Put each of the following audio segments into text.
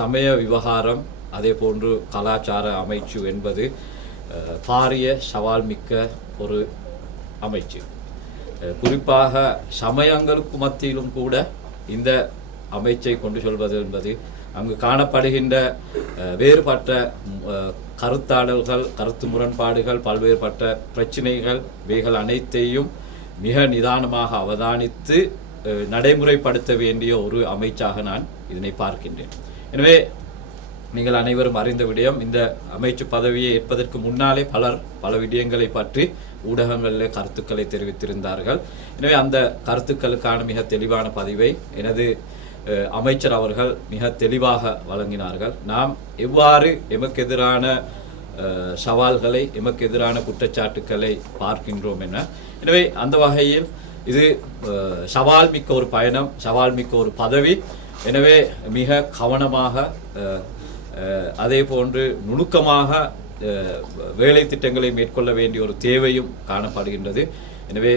சமய விவகாரம் அதே போன்று கலாச்சார அமைச்சு என்பது பாரிய சவால் மிக்க ஒரு அமைச்சு. குறிப்பாக சமயங்களுக்கு மத்தியிலும் கூட இந்த அமைச்சை கொண்டு செல்வது என்பது அங்கு காணப்படுகின்ற வேறுபட்ட கருத்தாடல்கள், கருத்து முரண்பாடுகள், பல்வேறுபட்ட பிரச்சனைகள் இவைகள் அனைத்தையும் மிக நிதானமாக அவதானித்து நடைமுறைப்படுத்த வேண்டிய ஒரு அமைச்சாக நான் இதனை பார்க்கின்றேன். எனவே நீங்கள் அனைவரும் அறிந்த விடயம், இந்த அமைச்சு பதவியை ஏற்பதற்கு முன்னாலே பலர் பல விடயங்களை பற்றி ஊடகங்களில் கருத்துக்களை தெரிவித்திருந்தார்கள். எனவே அந்த கருத்துக்களுக்கான மிக தெளிவான பதிவை எனது அமைச்சர் அவர்கள் மிக தெளிவாக வழங்கினார்கள். நாம் எவ்வாறு எமக்கு எதிரான சவால்களை, எமக்கு எதிரான குற்றச்சாட்டுக்களை பார்க்கின்றோம் என. எனவே அந்த வகையில் இது சவால் மிக்க ஒரு பயணம், சவால் மிக்க ஒரு பதவி. எனவே மிக கவனமாக அதே போன்று நுணுக்கமாக வேலை திட்டங்களை மேற்கொள்ள வேண்டிய ஒரு தேவையும் காணப்படுகின்றது. எனவே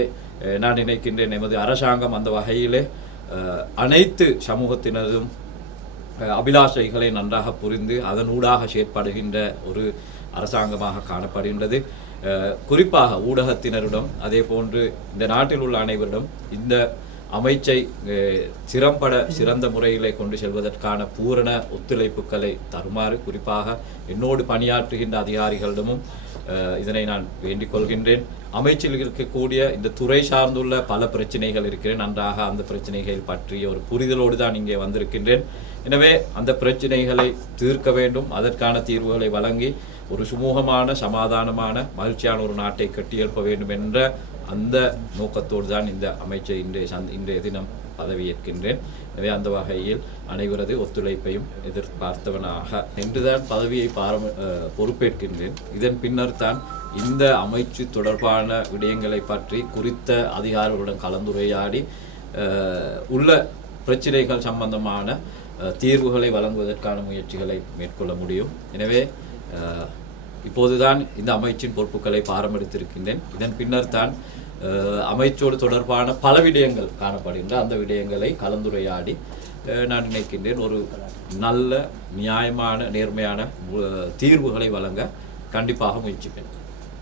நான் நினைக்கின்றேன் எமது அரசாங்கம் அந்த வகையிலே அனைத்து சமூகத்தினரும் அபிலாஷைகளை நன்றாக புரிந்து அதனூடாக செயற்படுகின்ற ஒரு அரசாங்கமாக காணப்படுகின்றது. குறிப்பாக ஊடகத்தினரிடம் அதே போன்று இந்த நாட்டில் உள்ள அனைவரிடம் இந்த அமைச்சை சிறந்த முறையிலே கொண்டு செல்வதற்கான பூரண ஒத்துழைப்புகளை தருமாறு குறிப்பாக என்னோடு பணியாற்றுகின்ற அதிகாரிகளிடமும் இதனை நான் வேண்டிக் கொள்கின்றேன். அமைச்சில் இருக்கக்கூடிய இந்த துறை சார்ந்துள்ள பல பிரச்சனைகள் இருக்கிறேன். நன்றாக அந்த பிரச்சனைகள் பற்றிய ஒரு புரிதலோடு தான் இங்கே வந்திருக்கின்றேன். எனவே அந்த பிரச்சனைகளை தீர்க்க வேண்டும், அதற்கான தீர்வுகளை வழங்கி ஒரு சுமூகமான, சமாதானமான, மகிழ்ச்சியான ஒரு நாட்டை கட்டியெழுப்ப வேண்டும் என்ற அந்த நோக்கத்தோடு தான் இந்த அமைச்சை இன்றைய தினம் பதவியேற்கின்றேன். எனவே அந்த வகையில் அனைவரது ஒத்துழைப்பையும் எதிர்பார்த்தவனாக இன்றுதான் பதவியை பொறுப்பேற்கின்றேன். இதன் பின்னர் தான் இந்த அமைச்சு தொடர்பான விடயங்களை பற்றி குறித்த அதிகாரிகளுடன் கலந்துரையாடி உள்ள பிரச்சனைகள் சம்பந்தமான தீர்வுகளை வழங்குவதற்கான முயற்சிகளை மேற்கொள்ள முடியும். எனவே இப்போதுதான் இந்த அமைச்சின் பொறுப்புகளை பாரமெடுத்திருக்கின்றேன். இதன் பின்னர் தான் அமைச்சோடு தொடர்பான பல விடயங்கள் காணப்படுகின்ற அந்த விடயங்களை கலந்துரையாடி நான் நினைக்கின்றேன் ஒரு நல்ல, நியாயமான, நேர்மையான தீர்வுகளை வழங்க கண்டிப்பாக முயற்சிப்பேன்.